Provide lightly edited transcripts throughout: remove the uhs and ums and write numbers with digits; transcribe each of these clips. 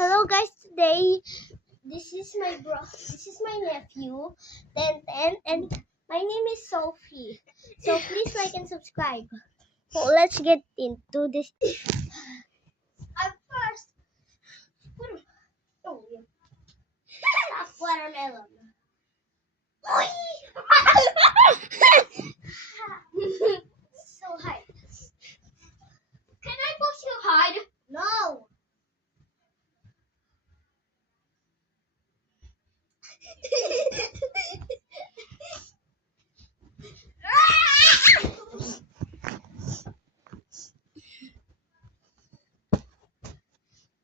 Hello guys, today this is my nephew, Ten, and my name is Sophie. So please like and subscribe. So let's get into this. At first, watermelon. So hard. Can I push you hard? No.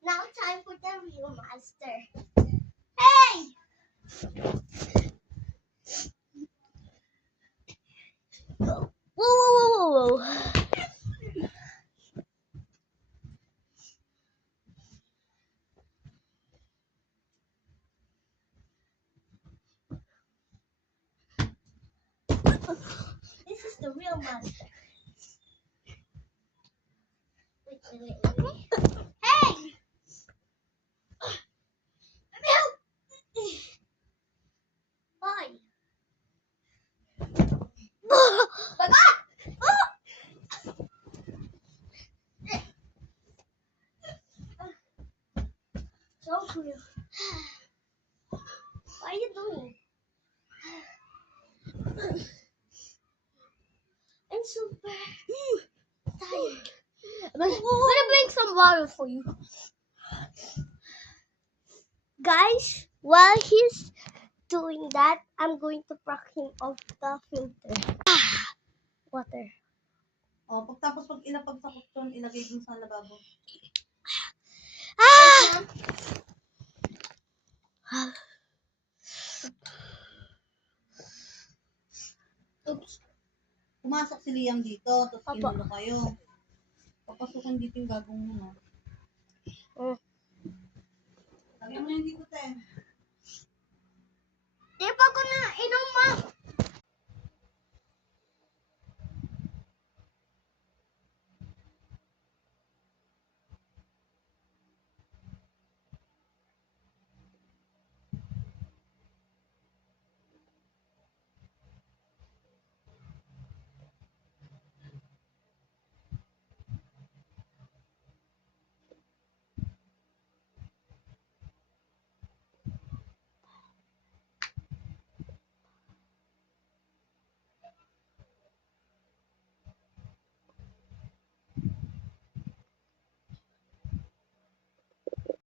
Now time for the real master. Hey! Whoa, whoa, whoa, whoa, whoa. This is the real master. Wait. Hey! Bye. So cool. What are you doing? I'm super tired. I'm gonna bring some water for you. Guys, while he's doing that, I'm going to crack him off the filter. Water. Oh, pagtapos pag inapagsakot yun, ilagay dun sa lababo. Oops. Pumasok si Liam dito, tapos kinulo kayo. Papasukin dito yung gagawin mo, no?